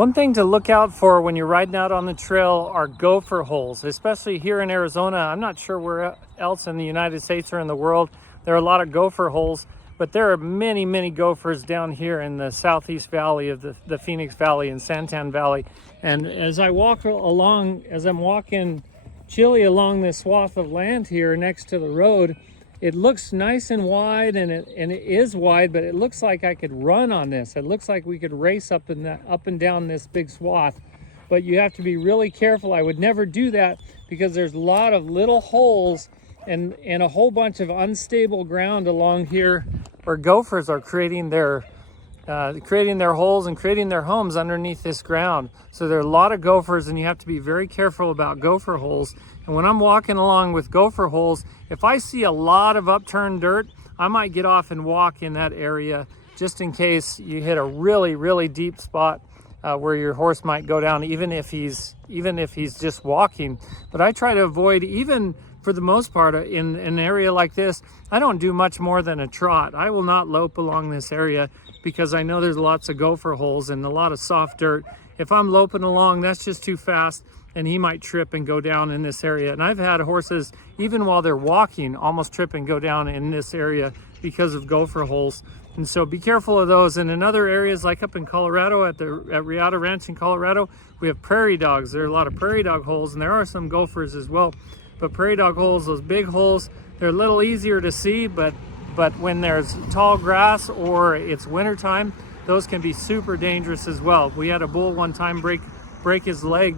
One thing to look out for when you're riding out on the trail are gopher holes, especially here in Arizona. I'm not sure where else in the United States or in the world there are a lot of gopher holes, but there are many, many gophers down here in the southeast valley of the Phoenix Valley and Santan Valley. And as I walk along, as I'm walking chilly along this swath of land here next to the road, it looks nice and wide, and it is wide, but it looks like I could run on this. It looks like we could race up and down this big swath, but you have to be really careful. I would never do that because there's a lot of little holes and a whole bunch of unstable ground along here where gophers are creating their holes and creating their homes underneath this ground. So there are a lot of gophers, and you have to be very careful about gopher holes. And when I'm walking along with gopher holes, if I see a lot of upturned dirt, I might get off and walk in that area just in case you hit a really, really deep spot where your horse might go down, even if he's just walking. But I try to avoid, even for the most part, in an area like this, I don't do much more than a trot. I will not lope along this area because I know there's lots of gopher holes and a lot of soft dirt. If I'm loping along, that's just too fast, and he might trip and go down in this area. And I've had horses, even while they're walking, almost trip and go down in this area because of gopher holes. And so be careful of those. And in other areas, like up in Colorado, at Reata Ranch in Colorado, we have prairie dogs. There are a lot of prairie dog holes, and there are some gophers as well. But prairie dog holes, those big holes, they're a little easier to see, but when there's tall grass or it's wintertime, those can be super dangerous as well. We had a bull one time break his leg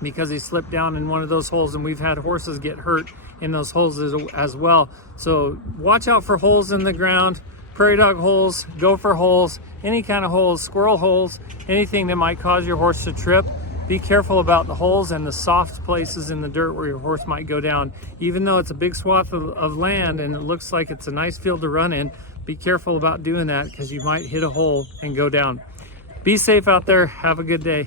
because he slipped down in one of those holes, and we've had horses get hurt in those holes as well. So watch out for holes in the ground, prairie dog holes, gopher holes, any kind of holes, squirrel holes, anything that might cause your horse to trip. Be careful about the holes and the soft places in the dirt where your horse might go down. Even though it's a big swath of land and it looks like it's a nice field to run in, be careful about doing that because you might hit a hole and go down. Be safe out there. Have a good day.